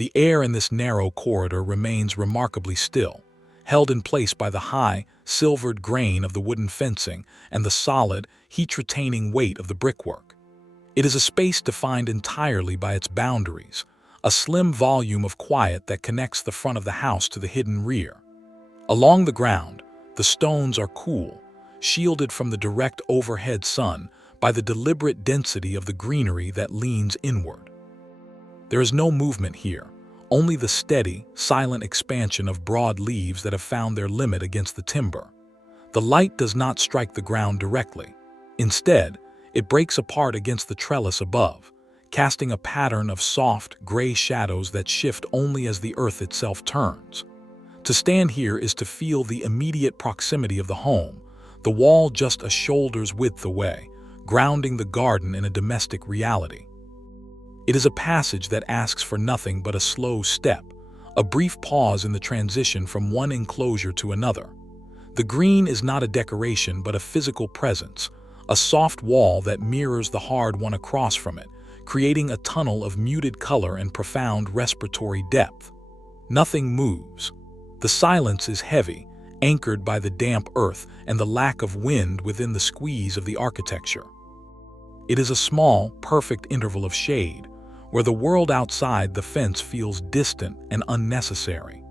The air in this narrow corridor remains remarkably still, held in place by the high, silvered grain of the wooden fencing and the solid, heat-retaining weight of the brickwork. It is a space defined entirely by its boundaries, a slim volume of quiet that connects the front of the house to the hidden rear. Along the ground, the stones are cool, shielded from the direct overhead sun by the deliberate density of the greenery that leans inward. There is no movement here, only the steady, silent expansion of broad leaves that have found their limit against the timber. The light does not strike the ground directly. Instead, it breaks apart against the trellis above, casting a pattern of soft, gray shadows that shift only as the earth itself turns. To stand here is to feel the immediate proximity of the home, the wall just a shoulder's width away, grounding the garden in a domestic reality. It is a passage that asks for nothing but a slow step, a brief pause in the transition from one enclosure to another. The green is not a decoration but a physical presence, a soft wall that mirrors the hard one across from it, creating a tunnel of muted color and profound respiratory depth. Nothing moves. The silence is heavy, anchored by the damp earth and the lack of wind within the squeeze of the architecture. It is a small, perfect interval of shade, where the world outside the fence feels distant and unnecessary.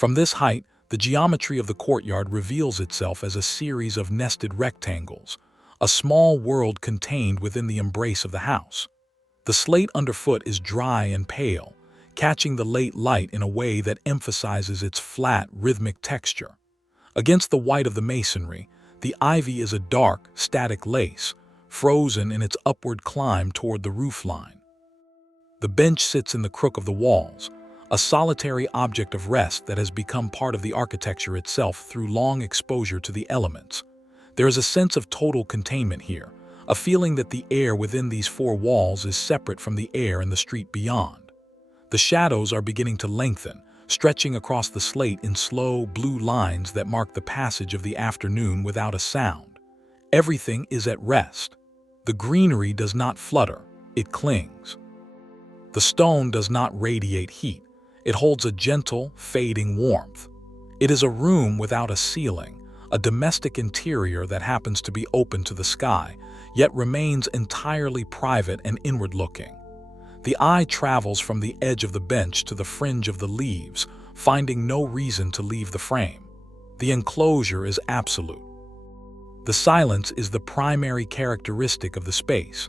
From this height, the geometry of the courtyard reveals itself as a series of nested rectangles, a small world contained within the embrace of the house. The slate underfoot is dry and pale, catching the late light in a way that emphasizes its flat, rhythmic texture. Against the white of the masonry, the ivy is a dark, static lace, frozen in its upward climb toward the roofline. The bench sits in the crook of the walls, a solitary object of rest that has become part of the architecture itself through long exposure to the elements. There is a sense of total containment here, a feeling that the air within these four walls is separate from the air in the street beyond. The shadows are beginning to lengthen, stretching across the slate in slow, blue lines that mark the passage of the afternoon without a sound. Everything is at rest. The greenery does not flutter, it clings. The stone does not radiate heat. It holds a gentle, fading warmth. It is a room without a ceiling, a domestic interior that happens to be open to the sky, yet remains entirely private and inward-looking. The eye travels from the edge of the bench to the fringe of the leaves, finding no reason to leave the frame. The enclosure is absolute. The silence is the primary characteristic of the space,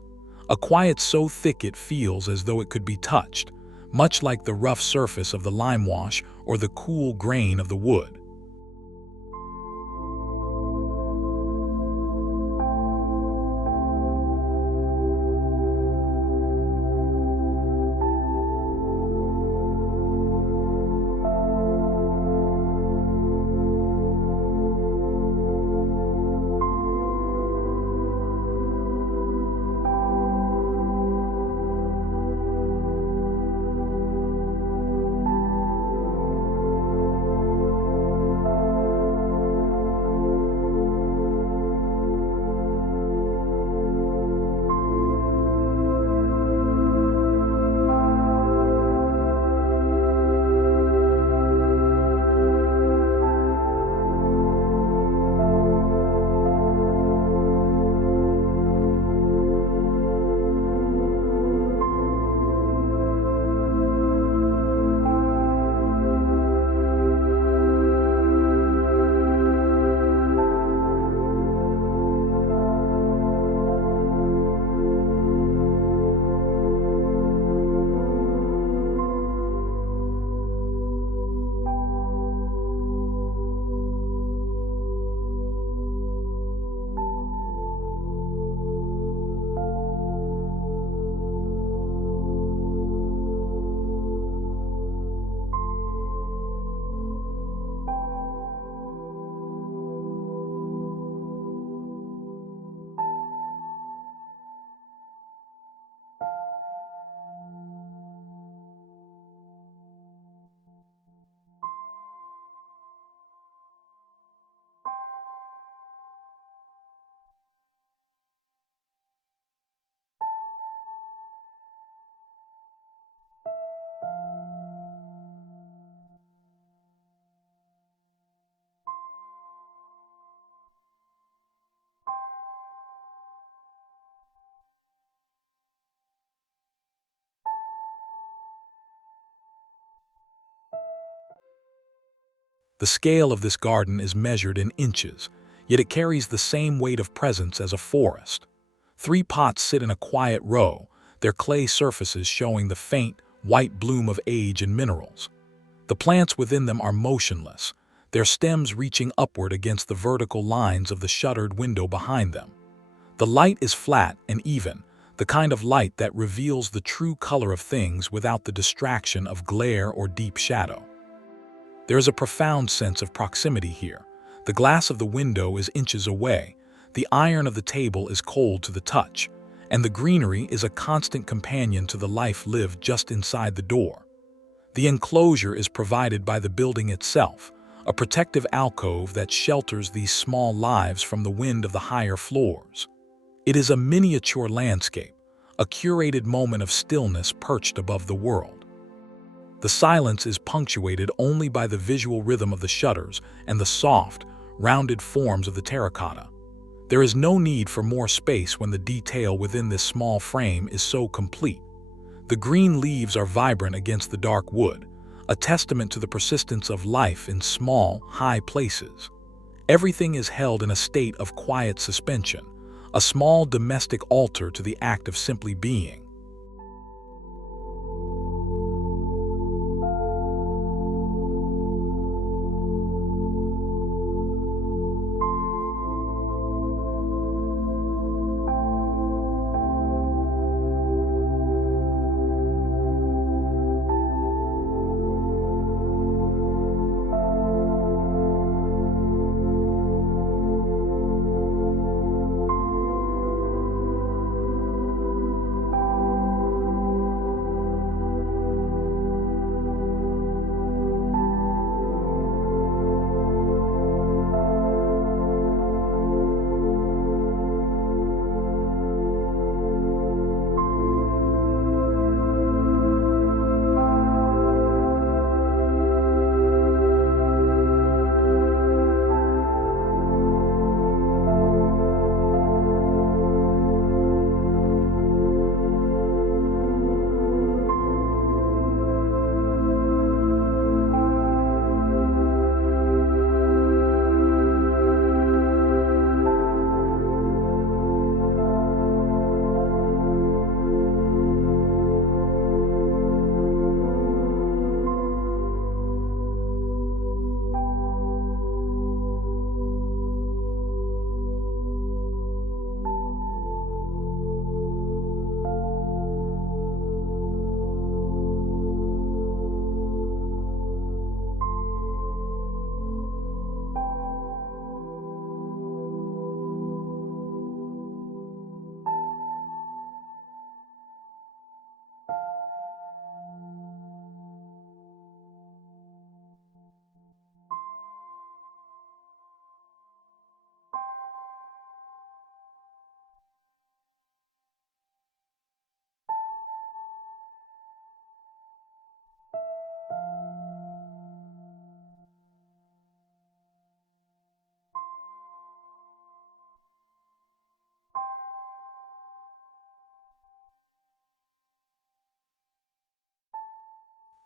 a quiet so thick it feels as though it could be touched, much like the rough surface of the lime wash or the cool grain of the wood. The scale of this garden is measured in inches, yet it carries the same weight of presence as a forest. 3 pots sit in a quiet row, their clay surfaces showing the faint, white bloom of age and minerals. The plants within them are motionless, their stems reaching upward against the vertical lines of the shuttered window behind them. The light is flat and even, the kind of light that reveals the true color of things without the distraction of glare or deep shadow. There is a profound sense of proximity here. The glass of the window is inches away, the iron of the table is cold to the touch, and the greenery is a constant companion to the life lived just inside the door. The enclosure is provided by the building itself, a protective alcove that shelters these small lives from the wind of the higher floors. It is a miniature landscape, a curated moment of stillness perched above the world. The silence is punctuated only by the visual rhythm of the shutters and the soft, rounded forms of the terracotta. There is no need for more space when the detail within this small frame is so complete. The green leaves are vibrant against the dark wood, a testament to the persistence of life in small, high places. Everything is held in a state of quiet suspension, a small domestic altar to the act of simply being.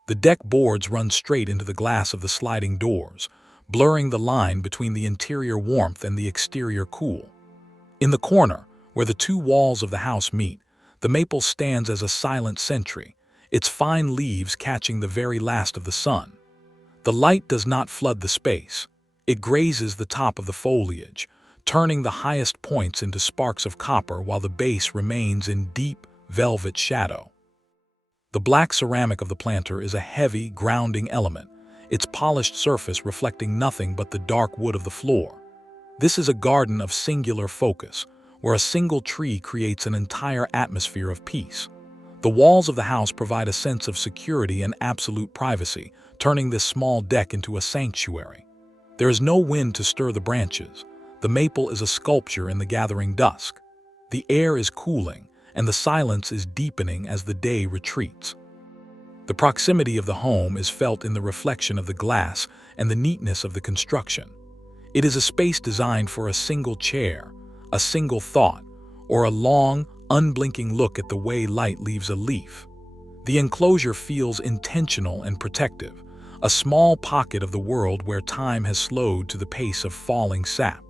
The deck boards run straight into the glass of the sliding doors, blurring the line between the interior warmth and the exterior cool. In the corner, where the two walls of the house meet, the maple stands as a silent sentry, its fine leaves catching the very last of the sun. The light does not flood the space. It grazes the top of the foliage, turning the highest points into sparks of copper while the base remains in deep, velvet shadow. The black ceramic of the planter is a heavy, grounding element, its polished surface reflecting nothing but the dark wood of the floor. This is a garden of singular focus, where a single tree creates an entire atmosphere of peace. The walls of the house provide a sense of security and absolute privacy, turning this small deck into a sanctuary. There is no wind to stir the branches. The maple is a sculpture in the gathering dusk. The air is cooling, and the silence is deepening as the day retreats. The proximity of the home is felt in the reflection of the glass and the neatness of the construction. It is a space designed for a single chair, a single thought, or a long, unblinking look at the way light leaves a leaf. The enclosure feels intentional and protective, a small pocket of the world where time has slowed to the pace of falling sap.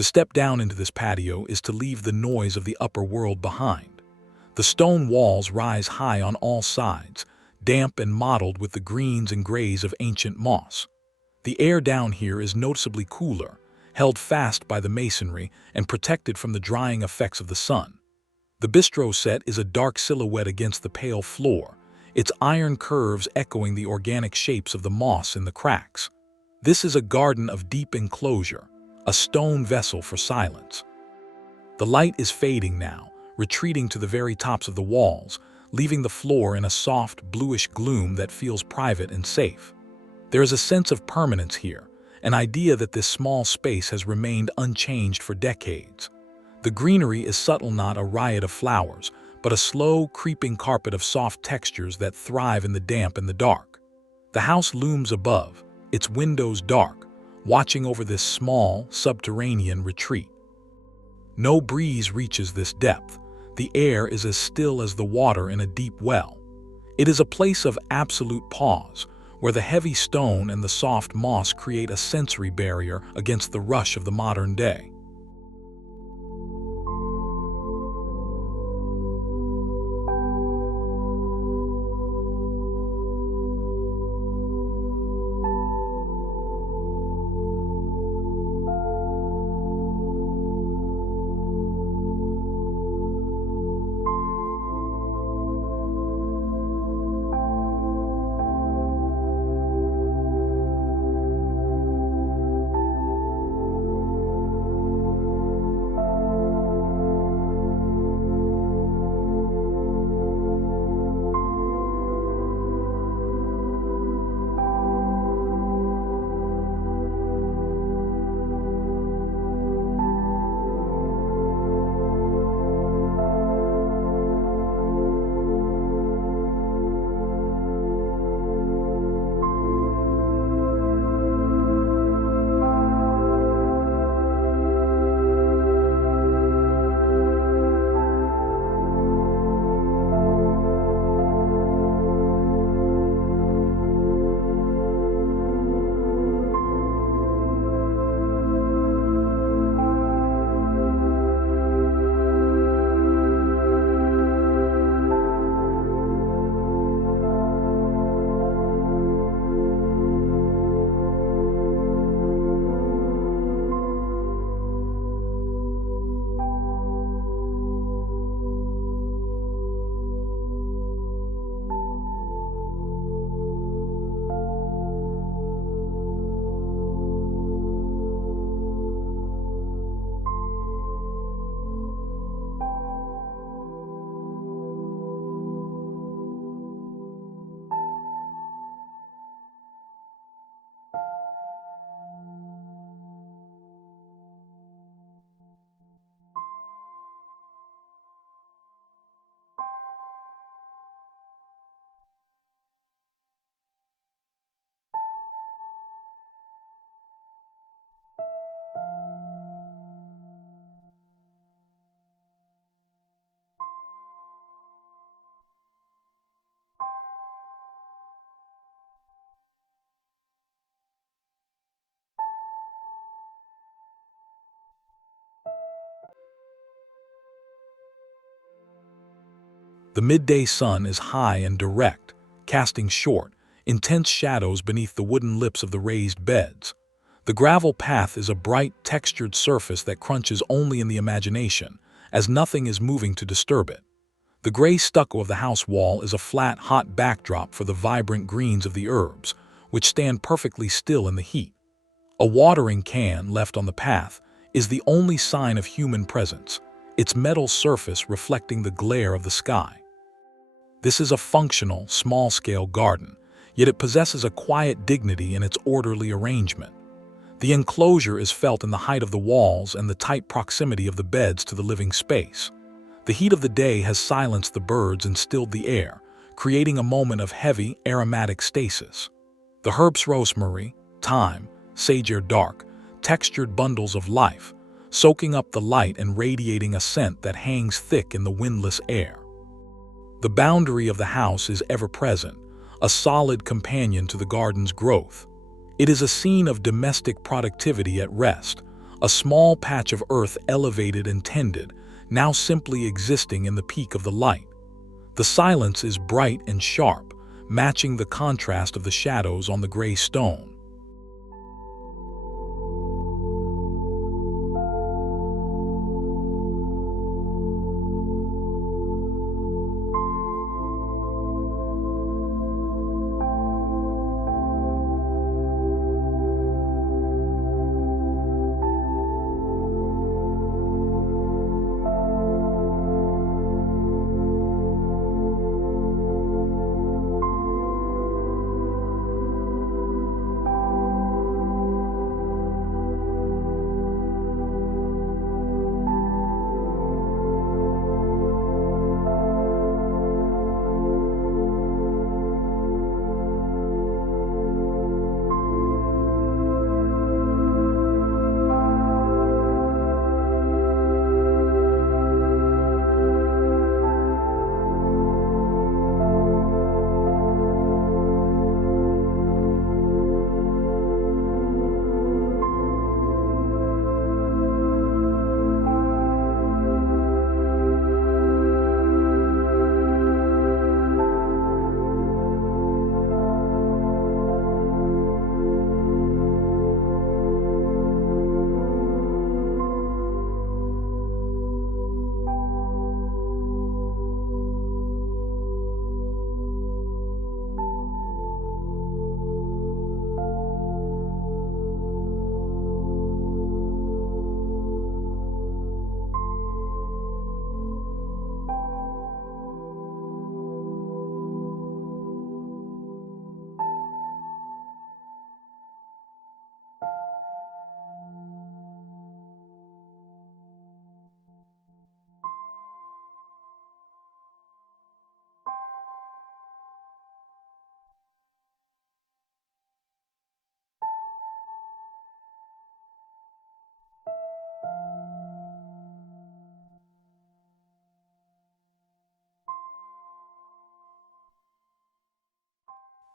To step down into this patio is to leave the noise of the upper world behind. The stone walls rise high on all sides, damp and mottled with the greens and grays of ancient moss. The air down here is noticeably cooler, held fast by the masonry and protected from the drying effects of the sun. The bistro set is a dark silhouette against the pale floor, its iron curves echoing the organic shapes of the moss in the cracks. This is a garden of deep enclosure, a stone vessel for silence. The light is fading now, retreating to the very tops of the walls, leaving the floor in a soft, bluish gloom that feels private and safe. There is a sense of permanence here, an idea that this small space has remained unchanged for decades. The greenery is subtle, not a riot of flowers, but a slow, creeping carpet of soft textures that thrive in the damp and the dark. The house looms above, its windows dark, watching over this small, subterranean retreat. No breeze reaches this depth. The air is as still as the water in a deep well. It is a place of absolute pause, where the heavy stone and the soft moss create a sensory barrier against the rush of the modern day. The midday sun is high and direct, casting short, intense shadows beneath the wooden lips of the raised beds. The gravel path is a bright, textured surface that crunches only in the imagination, as nothing is moving to disturb it. The gray stucco of the house wall is a flat, hot backdrop for the vibrant greens of the herbs, which stand perfectly still in the heat. A watering can left on the path is the only sign of human presence, its metal surface reflecting the glare of the sky. This is a functional, small-scale garden, yet it possesses a quiet dignity in its orderly arrangement. The enclosure is felt in the height of the walls and the tight proximity of the beds to the living space. The heat of the day has silenced the birds and stilled the air, creating a moment of heavy, aromatic stasis. The herbs rosemary, thyme, sage are dark, textured bundles of life, soaking up the light and radiating a scent that hangs thick in the windless air. The boundary of the house is ever present, a solid companion to the garden's growth. It is a scene of domestic productivity at rest, a small patch of earth elevated and tended, now simply existing in the peak of the light. The silence is bright and sharp, matching the contrast of the shadows on the gray stone.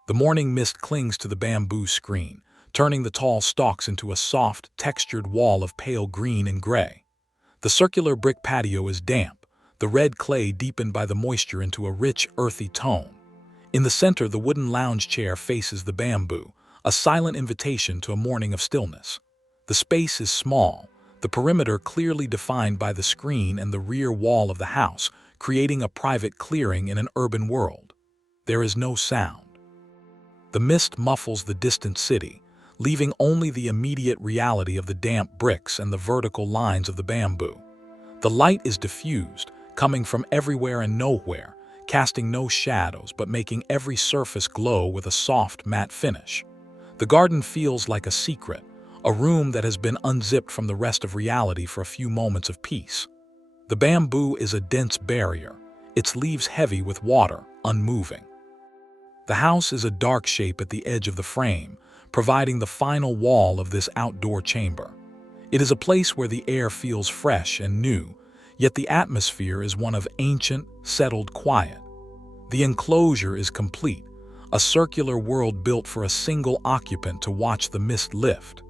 The morning mist clings to the bamboo screen, turning the tall stalks into a soft, textured wall of pale green and gray. The circular brick patio is damp, the red clay deepened by the moisture into a rich, earthy tone. In the center, the wooden lounge chair faces the bamboo, a silent invitation to a morning of stillness. The space is small, the perimeter clearly defined by the screen and the rear wall of the house, creating a private clearing in an urban world. There is no sound. The mist muffles the distant city, leaving only the immediate reality of the damp bricks and the vertical lines of the bamboo. The light is diffused, coming from everywhere and nowhere, casting no shadows but making every surface glow with a soft, matte finish. The garden feels like a secret, a room that has been unzipped from the rest of reality for a few moments of peace. The bamboo is a dense barrier, its leaves heavy with water, unmoving. The house is a dark shape at the edge of the frame, providing the final wall of this outdoor chamber. It is a place where the air feels fresh and new, yet the atmosphere is one of ancient, settled quiet. The enclosure is complete, a circular world built for a single occupant to watch the mist lift.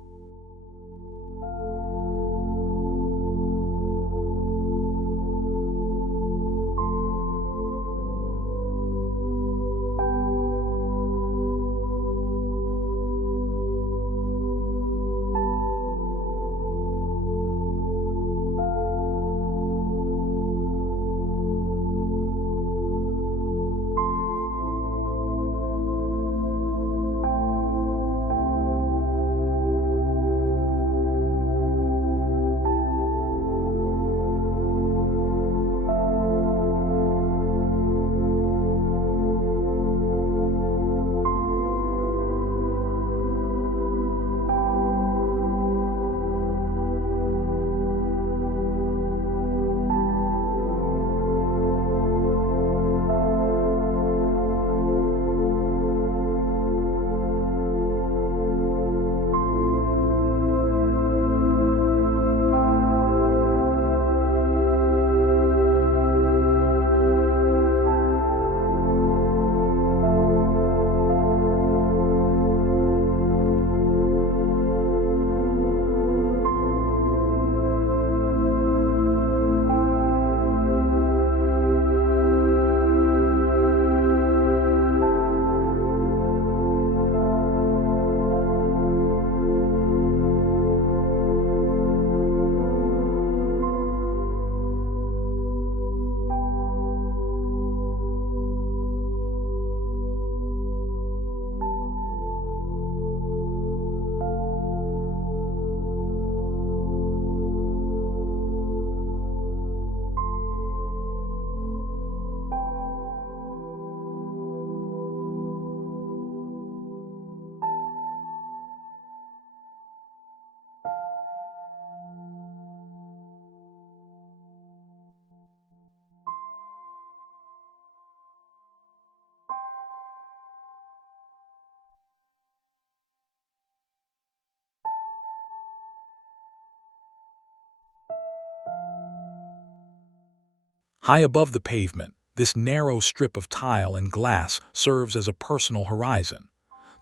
High above the pavement, this narrow strip of tile and glass serves as a personal horizon.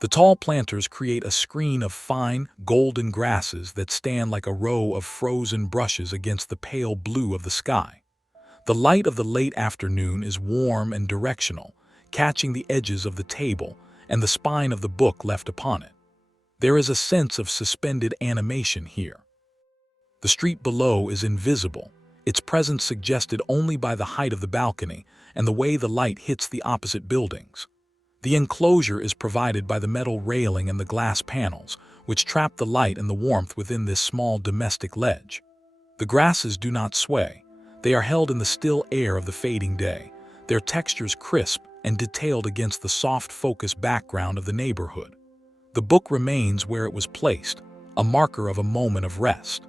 The tall planters create a screen of fine, golden grasses that stand like a row of frozen brushes against the pale blue of the sky. The light of the late afternoon is warm and directional, catching the edges of the table and the spine of the book left upon it. There is a sense of suspended animation here. The street below is invisible, its presence suggested only by the height of the balcony and the way the light hits the opposite buildings. The enclosure is provided by the metal railing and the glass panels, which trap the light and the warmth within this small domestic ledge. The grasses do not sway. They are held in the still air of the fading day, their textures crisp and detailed against the soft focus background of the neighborhood. The book remains where it was placed, a marker of a moment of rest.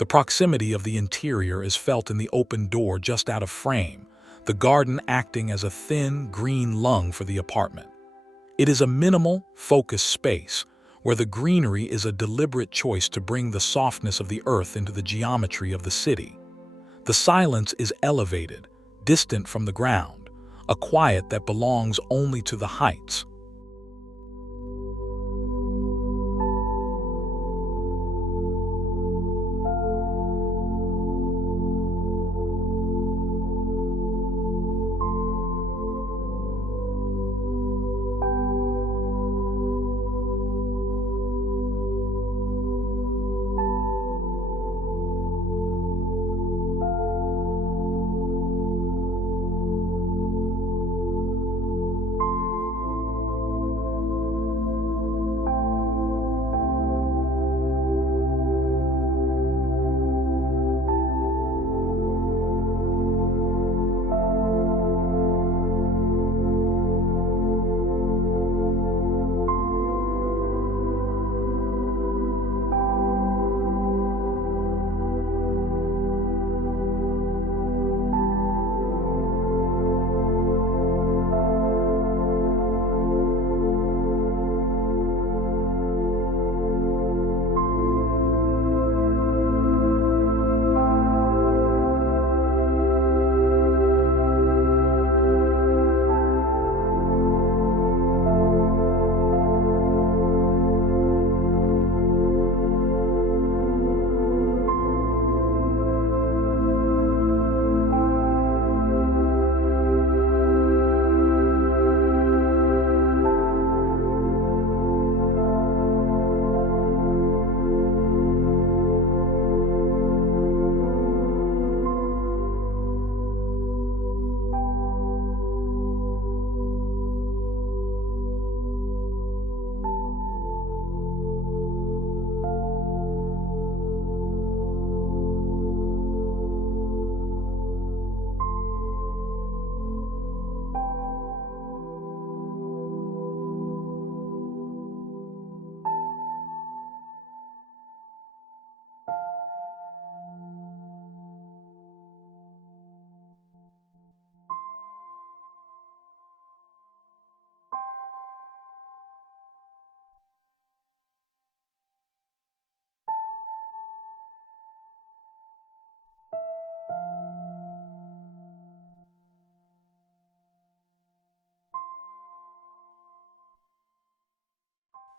The proximity of the interior is felt in the open door just out of frame, the garden acting as a thin, green lung for the apartment. It is a minimal, focused space, where the greenery is a deliberate choice to bring the softness of the earth into the geometry of the city. The silence is elevated, distant from the ground, a quiet that belongs only to the heights.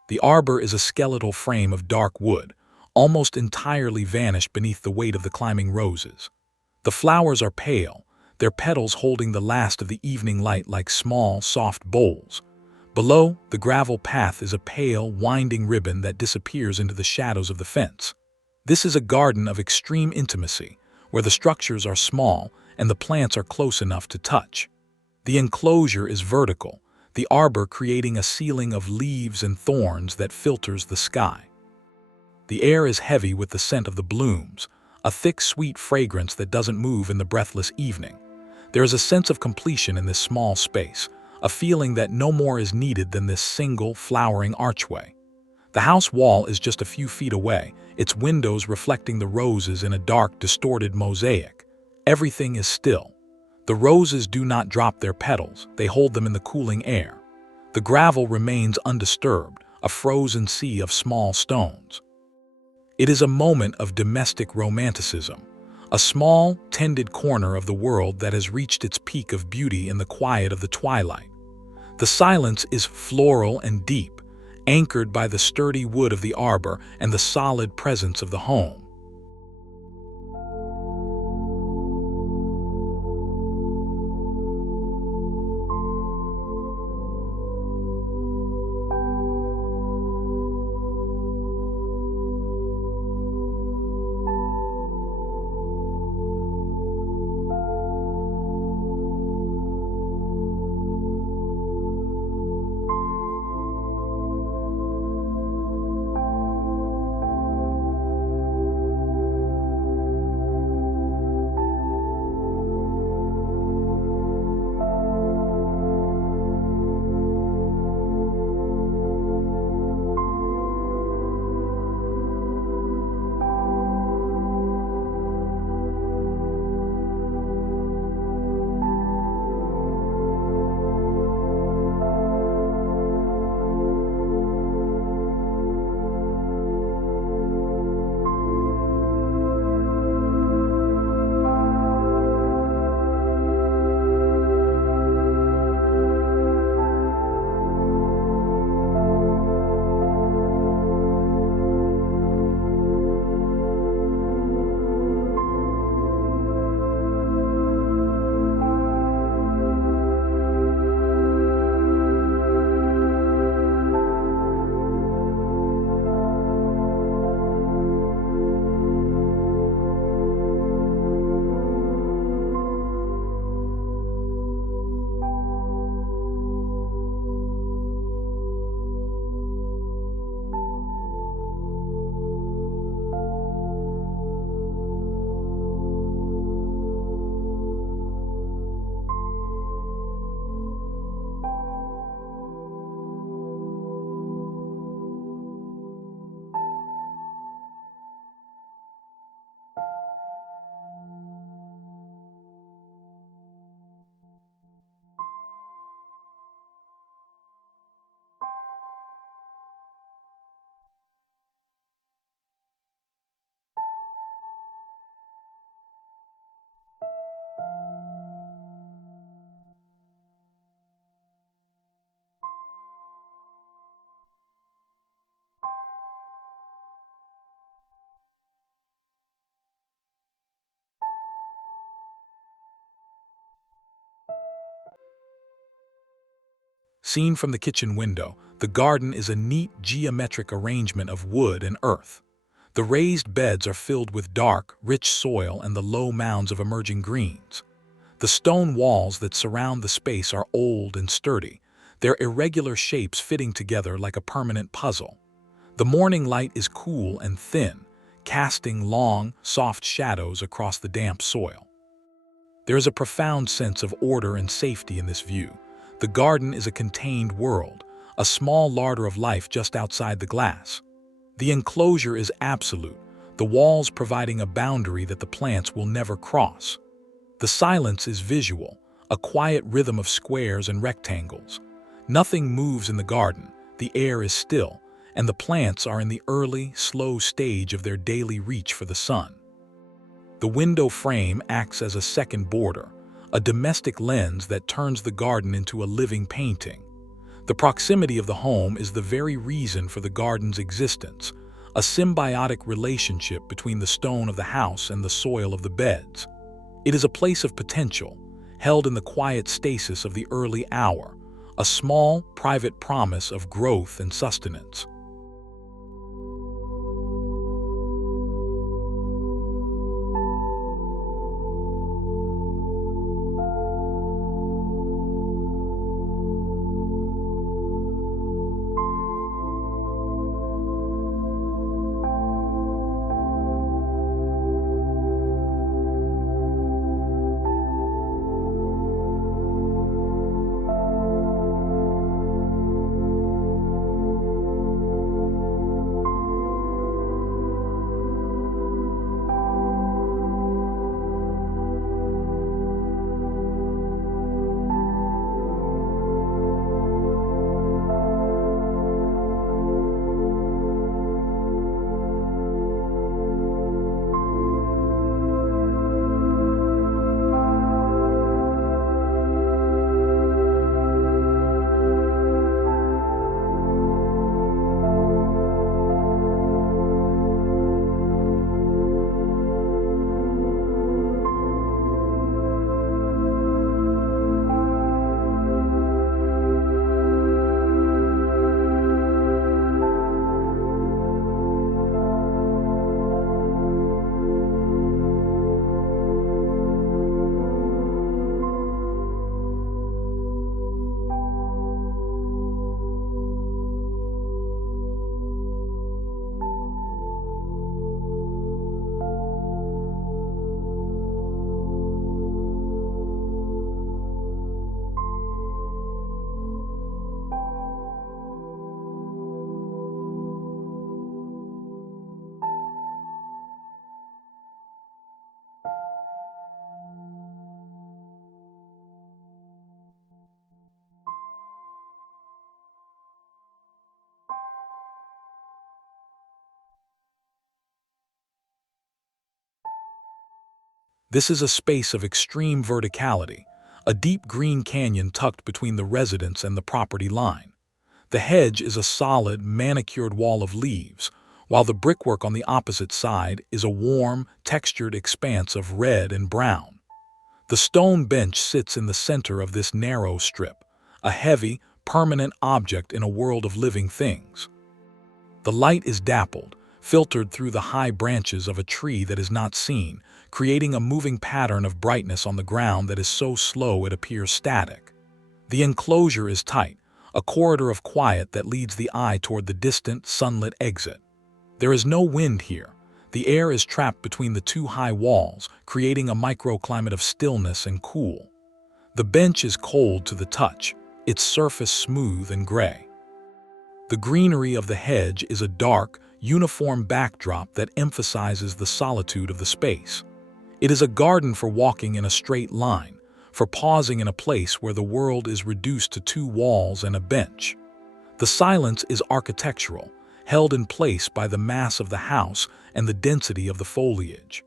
The arbor is a skeletal frame of dark wood, almost entirely vanished beneath the weight of the climbing roses. The flowers are pale, their petals holding the last of the evening light like small, soft bowls. Below, the gravel path is a pale, winding ribbon that disappears into the shadows of the fence. This is a garden of extreme intimacy, where the structures are small and the plants are close enough to touch. The enclosure is vertical, the arbor creating a ceiling of leaves and thorns that filters the sky. The air is heavy with the scent of the blooms, a thick, sweet fragrance that doesn't move in the breathless evening. There is a sense of completion in this small space, a feeling that no more is needed than this single, flowering archway. The house wall is just a few feet away, its windows reflecting the roses in a dark, distorted mosaic. Everything is still. The roses do not drop their petals, they hold them in the cooling air. The gravel remains undisturbed, a frozen sea of small stones. It is a moment of domestic romanticism, a small, tended corner of the world that has reached its peak of beauty in the quiet of the twilight. The silence is floral and deep, anchored by the sturdy wood of the arbor and the solid presence of the home. Seen from the kitchen window, the garden is a neat geometric arrangement of wood and earth. The raised beds are filled with dark, rich soil and the low mounds of emerging greens. The stone walls that surround the space are old and sturdy, their irregular shapes fitting together like a permanent puzzle. The morning light is cool and thin, casting long, soft shadows across the damp soil. There is a profound sense of order and safety in this view. The garden is a contained world, a small larder of life just outside the glass. The enclosure is absolute, the walls providing a boundary that the plants will never cross. The silence is visual, a quiet rhythm of squares and rectangles. Nothing moves in the garden, the air is still, and the plants are in the early, slow stage of their daily reach for the sun. The window frame acts as a second border, a domestic lens that turns the garden into a living painting. The proximity of the home is the very reason for the garden's existence, a symbiotic relationship between the stone of the house and the soil of the beds. It is a place of potential, held in the quiet stasis of the early hour, a small, private promise of growth and sustenance. This is a space of extreme verticality, a deep green canyon tucked between the residence and the property line. The hedge is a solid, manicured wall of leaves, while the brickwork on the opposite side is a warm, textured expanse of red and brown. The stone bench sits in the center of this narrow strip, a heavy, permanent object in a world of living things. The light is dappled, filtered through the high branches of a tree that is not seen, creating a moving pattern of brightness on the ground that is so slow it appears static. The enclosure is tight, a corridor of quiet that leads the eye toward the distant, sunlit exit. There is no wind here. The air is trapped between the two high walls, creating a microclimate of stillness and cool. The bench is cold to the touch, its surface smooth and gray. The greenery of the hedge is a dark, uniform backdrop that emphasizes the solitude of the space. It is a garden for walking in a straight line, for pausing in a place where the world is reduced to two walls and a bench. The silence is architectural, held in place by the mass of the house and the density of the foliage.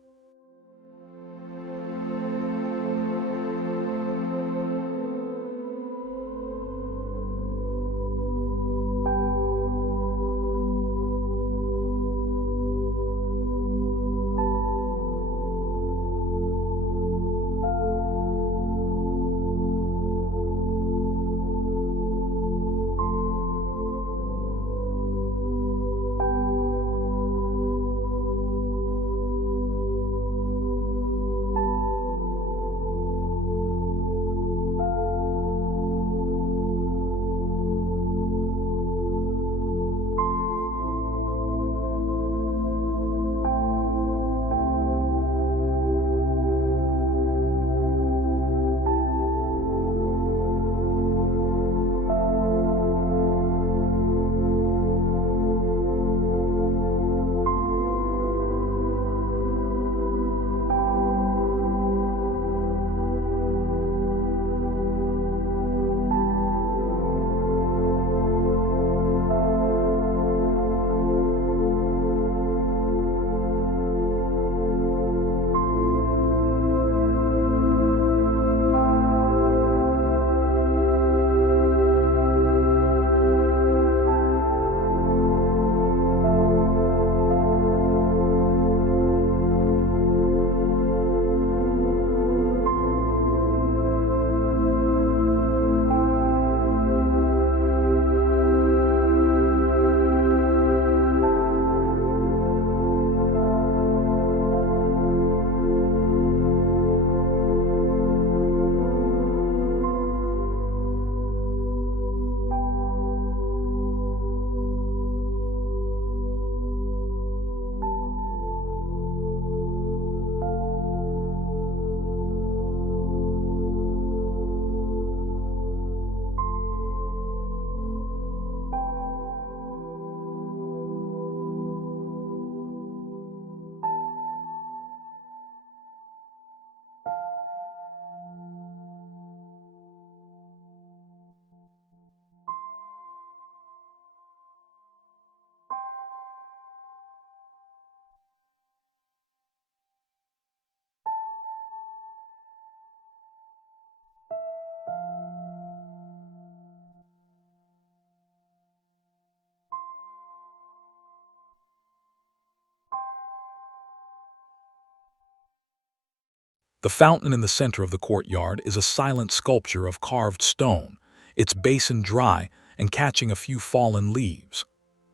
The fountain in the center of the courtyard is a silent sculpture of carved stone, its basin dry and catching a few fallen leaves.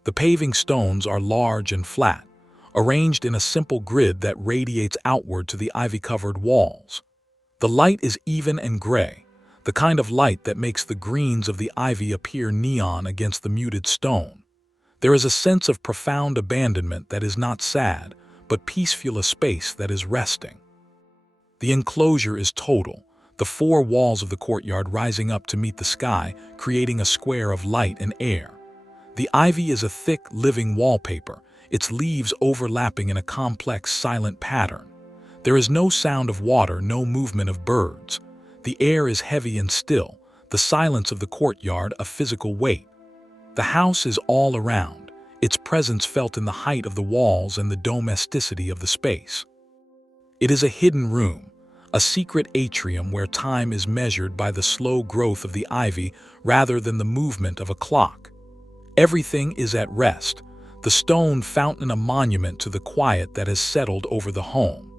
The paving stones are large and flat, arranged in a simple grid that radiates outward to the ivy-covered walls. The light is even and gray, the kind of light that makes the greens of the ivy appear neon against the muted stone. There is a sense of profound abandonment that is not sad, but peaceful, a space that is resting. The enclosure is total, the four walls of the courtyard rising up to meet the sky, creating a square of light and air. The ivy is a thick, living wallpaper, its leaves overlapping in a complex, silent pattern. There is no sound of water, no movement of birds. The air is heavy and still, the silence of the courtyard a physical weight. The house is all around, its presence felt in the height of the walls and the domesticity of the space. It is a hidden room, a secret atrium where time is measured by the slow growth of the ivy rather than the movement of a clock. Everything is at rest, the stone fountain a monument to the quiet that has settled over the home.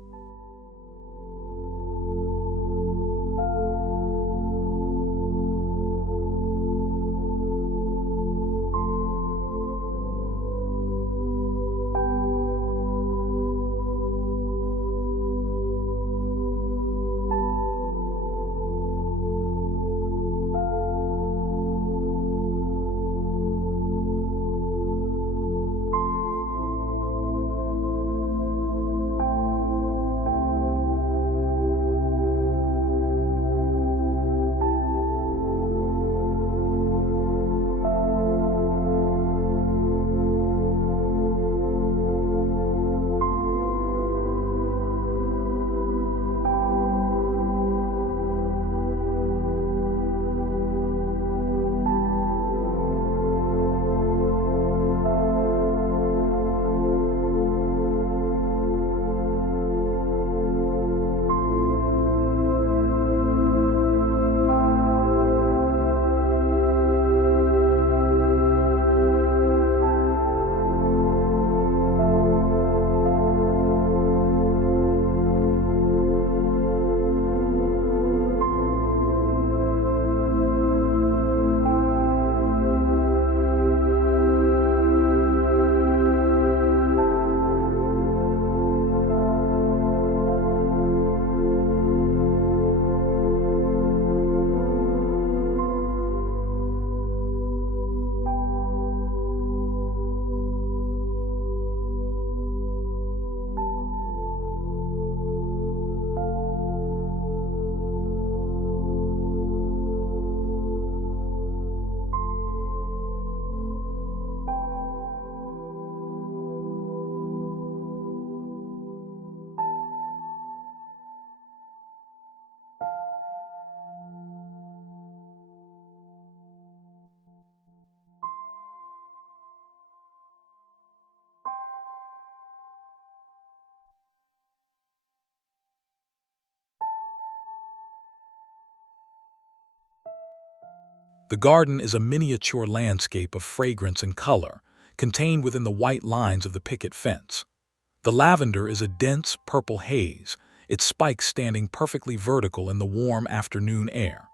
The garden is a miniature landscape of fragrance and color, contained within the white lines of the picket fence. The lavender is a dense purple haze, its spikes standing perfectly vertical in the warm afternoon air.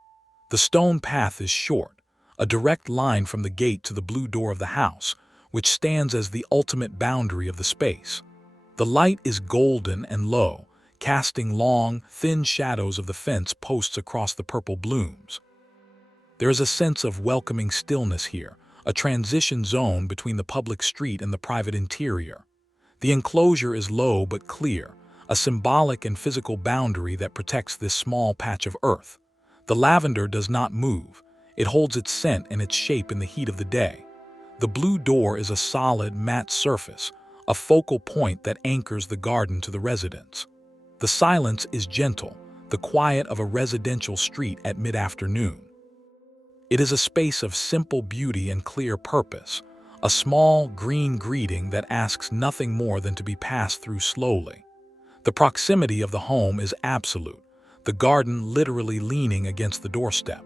The stone path is short, a direct line from the gate to the blue door of the house, which stands as the ultimate boundary of the space. The light is golden and low, casting long, thin shadows of the fence posts across the purple blooms. There is a sense of welcoming stillness here, a transition zone between the public street and the private interior. The enclosure is low but clear, a symbolic and physical boundary that protects this small patch of earth. The lavender does not move. It holds its scent and its shape in the heat of the day. The blue door is a solid, matte surface, a focal point that anchors the garden to the residence. The silence is gentle, the quiet of a residential street at mid-afternoon. It is a space of simple beauty and clear purpose, a small, green greeting that asks nothing more than to be passed through slowly. The proximity of the home is absolute, the garden literally leaning against the doorstep.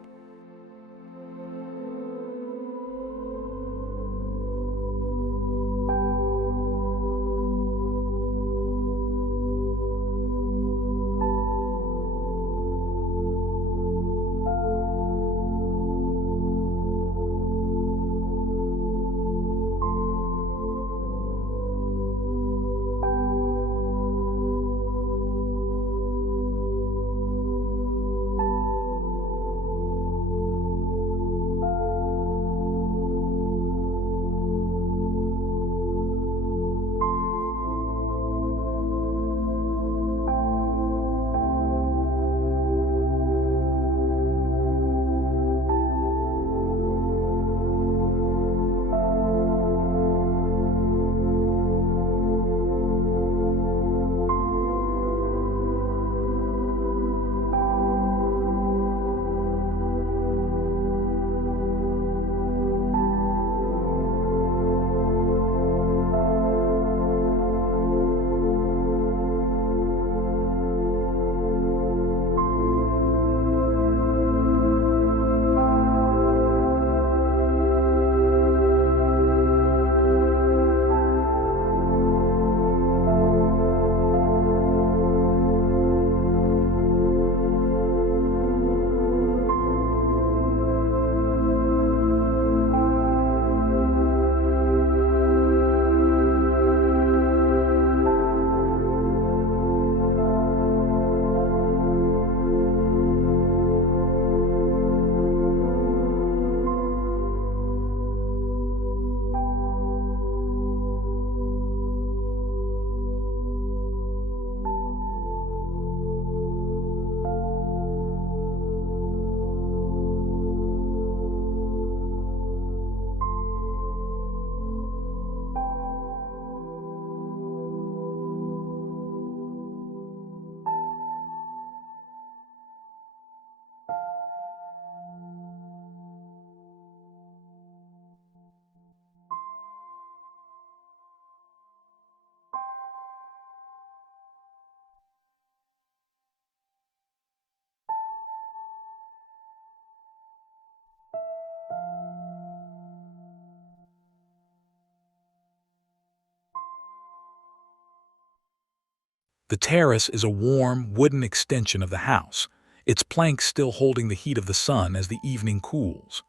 The terrace is a warm, wooden extension of the house, its planks still holding the heat of the sun as the evening cools.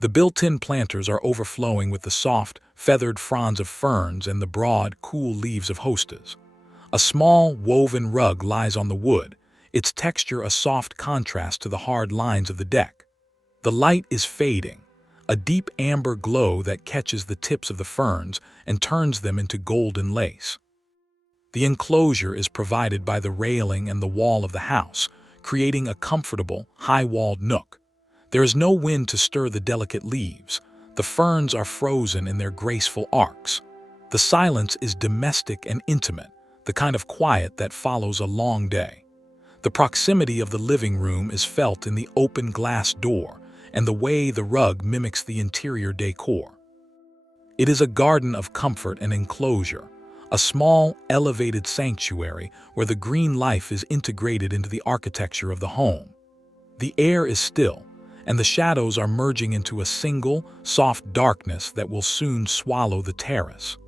The built-in planters are overflowing with the soft, feathered fronds of ferns and the broad, cool leaves of hostas. A small, woven rug lies on the wood, its texture a soft contrast to the hard lines of the deck. The light is fading, a deep amber glow that catches the tips of the ferns and turns them into golden lace. The enclosure is provided by the railing and the wall of the house, creating a comfortable, high-walled nook. There is no wind to stir the delicate leaves. The ferns are frozen in their graceful arcs. The silence is domestic and intimate, the kind of quiet that follows a long day. The proximity of the living room is felt in the open glass door and the way the rug mimics the interior decor. It is a garden of comfort and enclosure, a small, elevated sanctuary where the green life is integrated into the architecture of the home. The air is still, and the shadows are merging into a single, soft darkness that will soon swallow the terrace.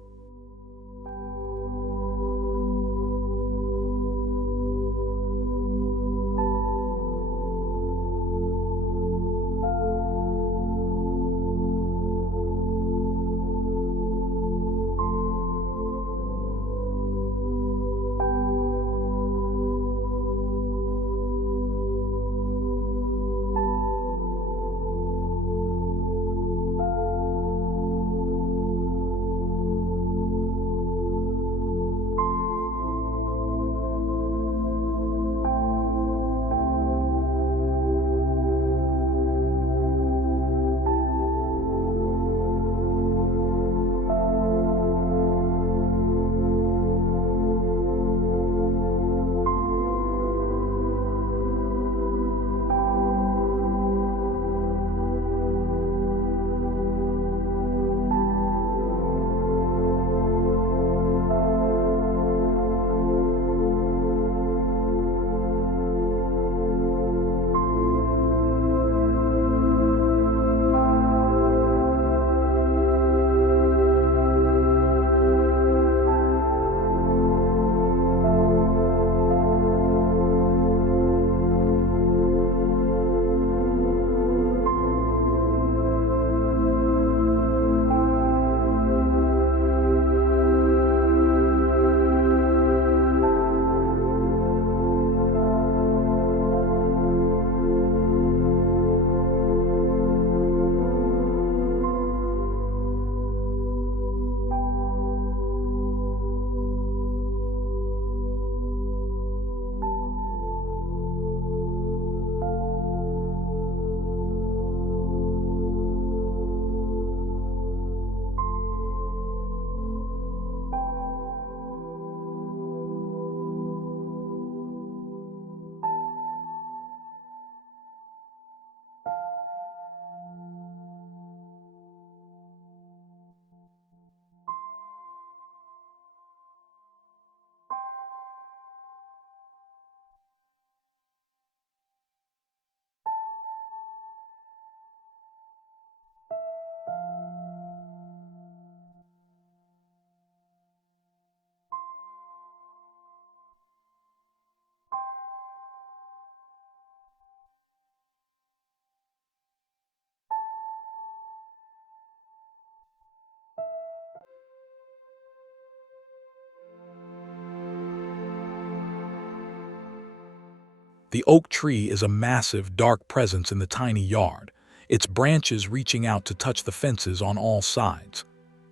The oak tree is a massive, dark presence in the tiny yard, its branches reaching out to touch the fences on all sides.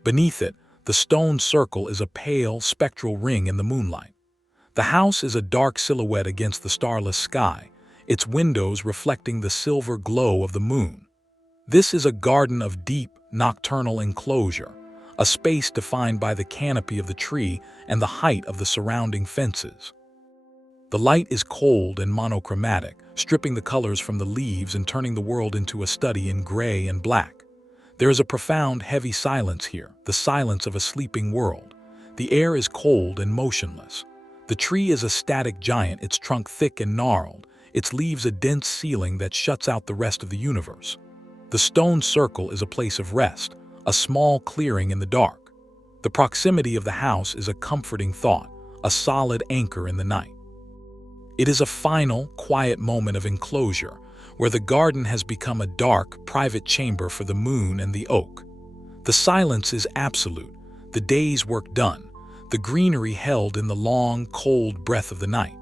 Beneath it, the stone circle is a pale, spectral ring in the moonlight. The house is a dark silhouette against the starless sky, its windows reflecting the silver glow of the moon. This is a garden of deep, nocturnal enclosure, a space defined by the canopy of the tree and the height of the surrounding fences. The light is cold and monochromatic, stripping the colors from the leaves and turning the world into a study in gray and black. There is a profound, heavy silence here, the silence of a sleeping world. The air is cold and motionless. The tree is a static giant, its trunk thick and gnarled, its leaves a dense ceiling that shuts out the rest of the universe. The stone circle is a place of rest, a small clearing in the dark. The proximity of the house is a comforting thought, a solid anchor in the night. It is a final, quiet moment of enclosure, where the garden has become a dark, private chamber for the moon and the oak. The silence is absolute, the day's work done, the greenery held in the long, cold breath of the night.